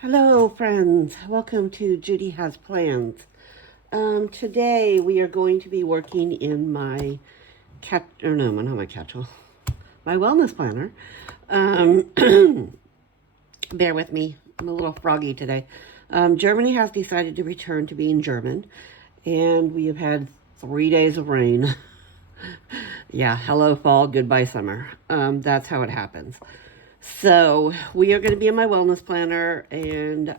Hello, friends. Welcome to Judy Has Plans. Today we are going to be working in my not my catch-all, my wellness planner. Bear with me. I'm a little froggy today. Germany has decided to return to being German, and we have had 3 days of rain. Yeah, hello fall, goodbye summer. That's how it happens. So we are going to be in my wellness planner, and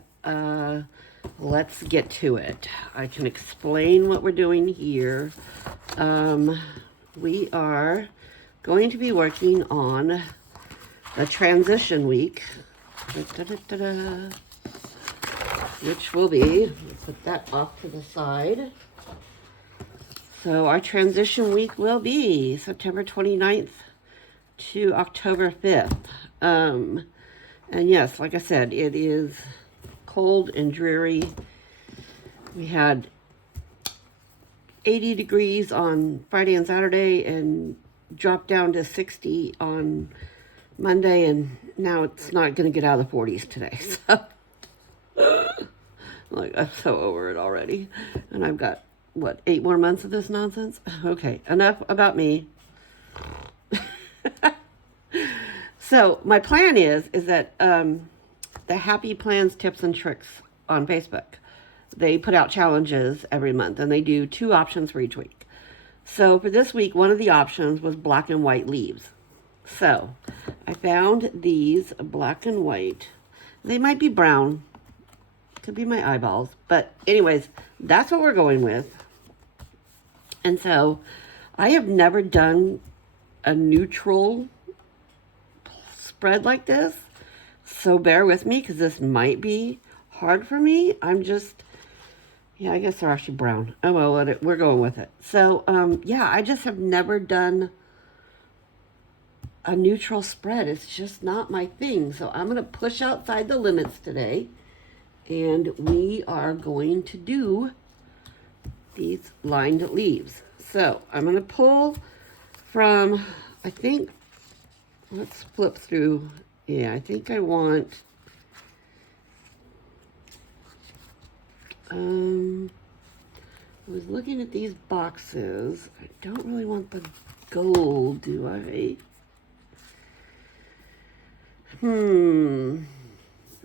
let's get to it. I can explain what we're doing here. We are going to be working on the transition week, which will be, put that off to the side. So our transition week will be September 29th to October 5th. And yes, like I said, it is cold and dreary. We had 80 degrees on Friday and Saturday and dropped down to 60 on Monday, and now it's not going to get out of the 40s today. So, like, I'm so over it already. And I've got, 8 more months of this nonsense? Okay, enough about me. So my plan is that the Happy Plans Tips and Tricks on Facebook, they put out challenges every month, and they do 2 options for each week. So for this week, one of the options was black and white leaves. So I found these black and white. They might be brown. Could be my eyeballs. But anyways, that's what we're going with. And so I have never done a neutral spread like this, so bear with me because this might be hard for me. I guess they're actually brown. Oh well, we're going with it. So yeah, I just have never done a neutral spread. It's just not my thing. So I'm going to push outside the limits today, and we are going to do these lined leaves. So I'm going to pull from, I think, let's flip through. Yeah, I think I want, I was looking at these boxes. I don't really want the gold, do I?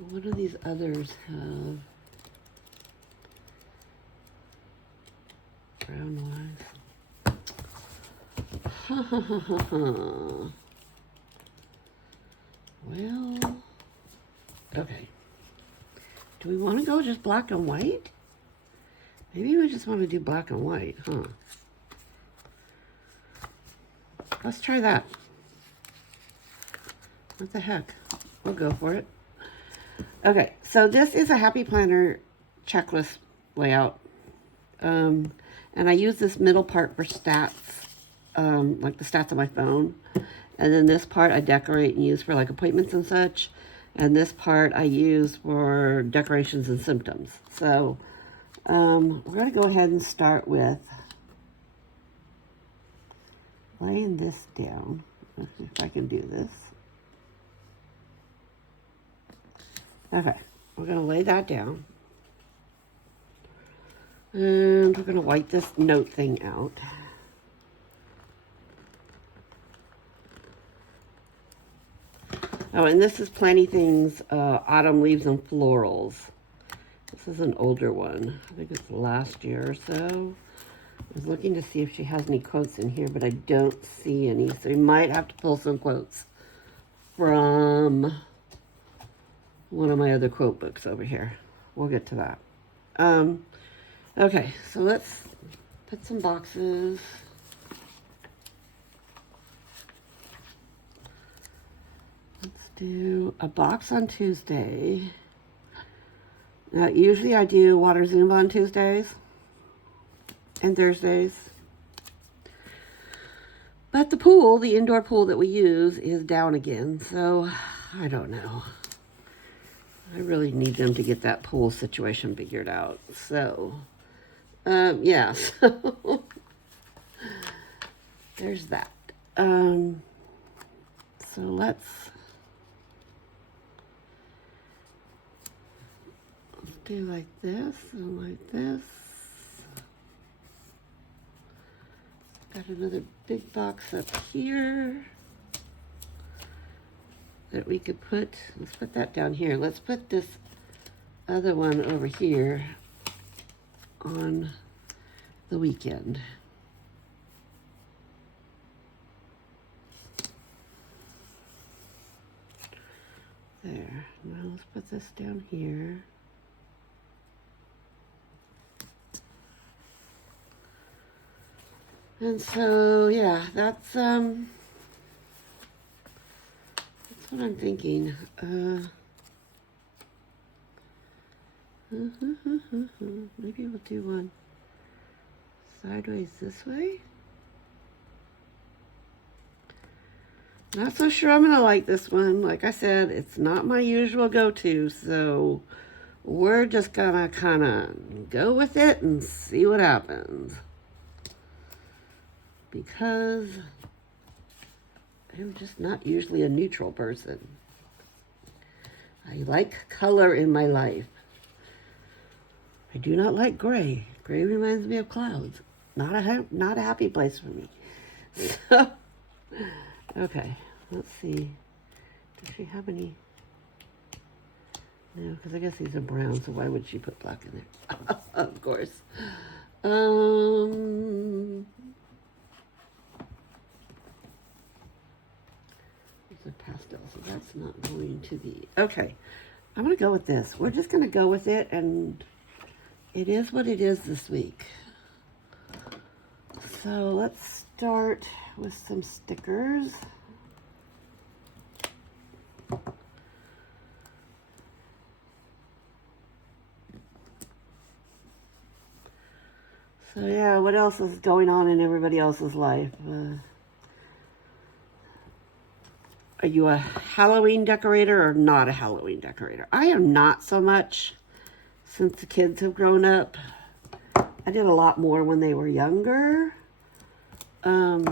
What do these others have? Brown ones. Ha ha ha ha ha. Well, okay. Do we want to go just black and white? Maybe we just want to do black and white, huh? Let's try that. What the heck? We'll go for it. Okay, so this is a Happy Planner checklist layout. And I use this middle part for stats, like the stats on my phone. And then this part I decorate and use for like appointments and such. And this part I use for decorations and symptoms. So we're going to go ahead and start with laying this down. Let's see if I can do this. Okay, we're going to lay that down. And we're going to wipe this note thing out. Oh, and this is Planty Things, Autumn Leaves and Florals. This is an older one. I think it's last year or so. I was looking to see if she has any quotes in here, but I don't see any. So you might have to pull some quotes from one of my other quote books over here. We'll get to that. Okay, so let's put some boxes. Do a box on Tuesday. Now, usually I do water Zumba on Tuesdays and Thursdays. But the pool, the indoor pool that we use, is down again. So, I don't know. I really need them to get that pool situation figured out. So, yeah. So, there's that. So, let's do like this and like this. Got another big box up here that we could put. Let's put that down here. Let's put this other one over here on the weekend. There. Now let's put this down here. And so, yeah, that's what I'm thinking. Maybe we'll do one sideways this way. Not so sure I'm gonna like this one. Like I said, it's not my usual go-to, so we're just gonna kind of go with it and see what happens. Because I'm just not usually a neutral person. I like color in my life. I do not like gray. Gray reminds me of clouds. Not a happy place for me. So, okay, let's see. Does she have any? No, because I guess these are brown, so why would she put black in there? Of course. These are pastels, so that's not going to be. Okay, I'm going to go with this. We're just going to go with it, and it is what it is this week. So let's start with some stickers. So yeah, what else is going on in everybody else's life? Are you a Halloween decorator or not a Halloween decorator? I am not so much since the kids have grown up. I did a lot more when they were younger. But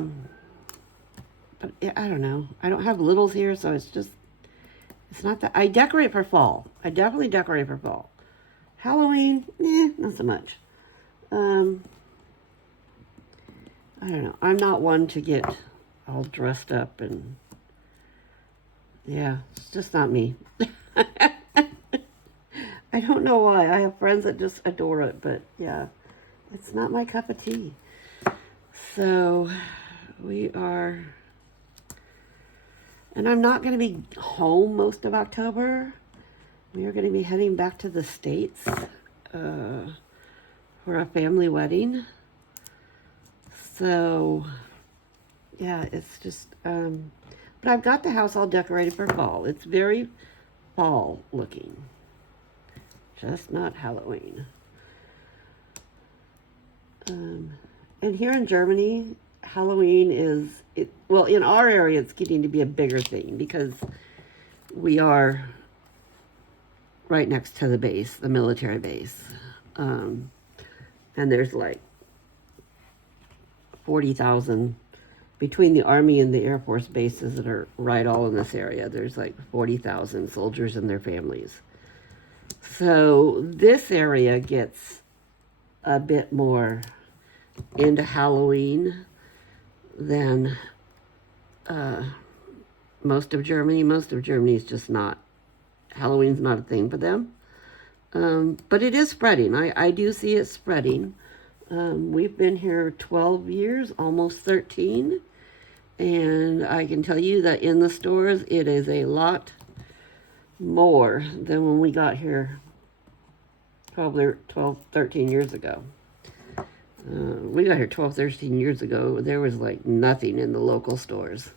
yeah, I don't know. I don't have littles here, so it's not that. I decorate for fall. I definitely decorate for fall. Halloween, not so much. I don't know. I'm not one to get all dressed up and, yeah, it's just not me. I don't know why. I have friends that just adore it, but yeah, it's not my cup of tea. So we are, and I'm not going to be home most of October. We are going to be heading back to the States for a family wedding. So yeah, it's just, but I've got the house all decorated for fall. It's very fall looking, just not Halloween. And here in Germany, Halloween well, in our area, it's getting to be a bigger thing because we are right next to the base, the military base. And there's like 40,000 between the Army and the Air Force bases that are right all in this area. There's like 40,000 soldiers and their families. So this area gets a bit more into Halloween than most of Germany. Most of Germany is just not, Halloween's not a thing for them. But it is spreading. I do see it spreading. We've been here 12 years, almost 13. And I can tell you that in the stores, it is a lot more than when we got here probably 12, 13 years ago. We got here 12, 13 years ago. There was like nothing in the local stores.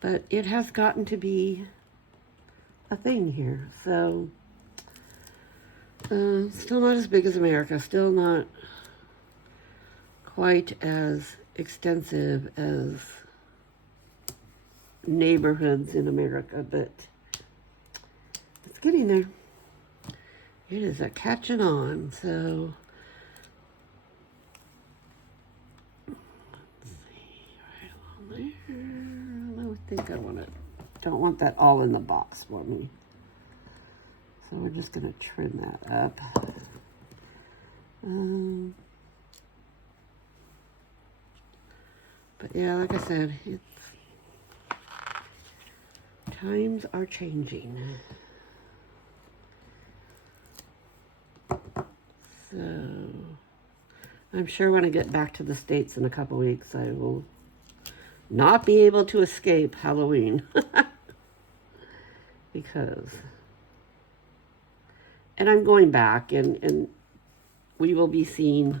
But it has gotten to be a thing here. So, still not as big as America. Still not quite as extensive as neighborhoods in America, but it's getting there. It is a catching on. So let's see, right along there. I think I don't want that all in the box for me. So we're just going to trim that up. But yeah, like I said, times are changing. So I'm sure when I get back to the States in a couple weeks, I will not be able to escape Halloween. Because, and I'm going back, and we will be seeing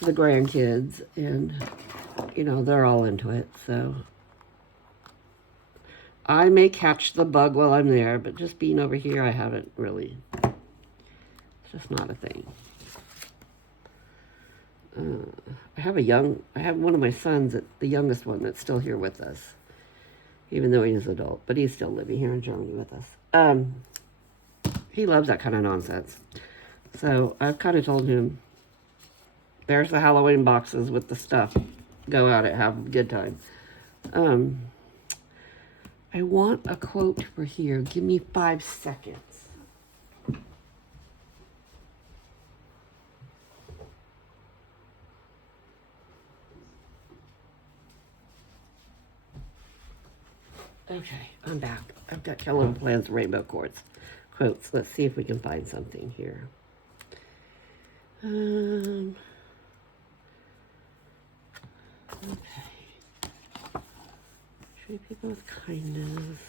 the grandkids, and, you know, they're all into it, so I may catch the bug while I'm there, but just being over here, I haven't really. It's just not a thing. I have one of my sons, the youngest one, that's still here with us, even though he's an adult, but he's still living here in Germany with us. He loves that kind of nonsense. So I've kind of told him, there's the Halloween boxes with the stuff. Go out and have a good time. I want a quote for here. Give me 5 seconds. Okay, I'm back. I've got Keller Plans Rainbow Quartz quotes. Let's see if we can find something here. Okay. Treat people with kindness.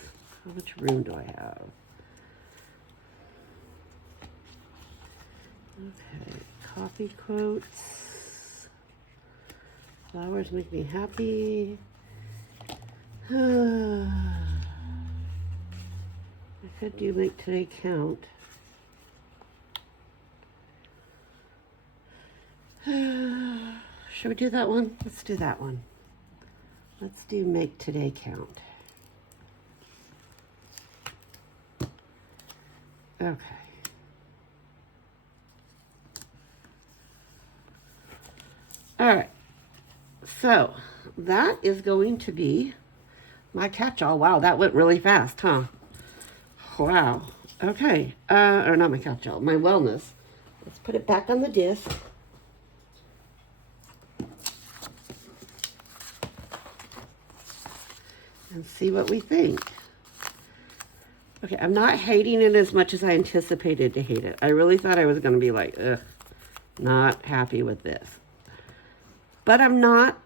How much room do I have? Okay, coffee quotes. Flowers make me happy. I could do make today count. Should we do that one? Let's do that one. Let's do make today count. Okay. All right. So that is going to be my catch-all. Wow, that went really fast, huh? Wow. Okay. Or not my catch-all, my wellness. Let's put it back on the disc. And see what we think. Okay, I'm not hating it as much as I anticipated to hate it. I really thought I was going to be like, ugh, not happy with this. But I'm not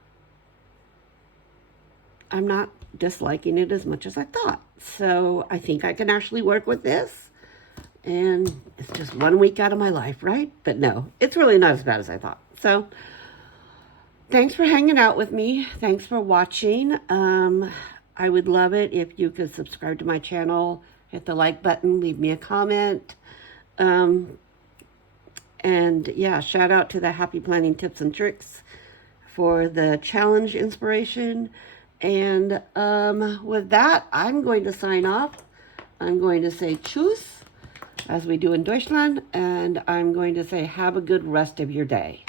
disliking it as much as I thought. So I think I can actually work with this. And it's just 1 week out of my life, right? But no, it's really not as bad as I thought. So thanks for hanging out with me. Thanks for watching. I would love it if you could subscribe to my channel, hit the like button, leave me a comment. And yeah, shout out to the Happy Planning Tips and Tricks for the challenge inspiration. And with that, I'm going to sign off. I'm going to say tschüss, as we do in Deutschland, and I'm going to say have a good rest of your day.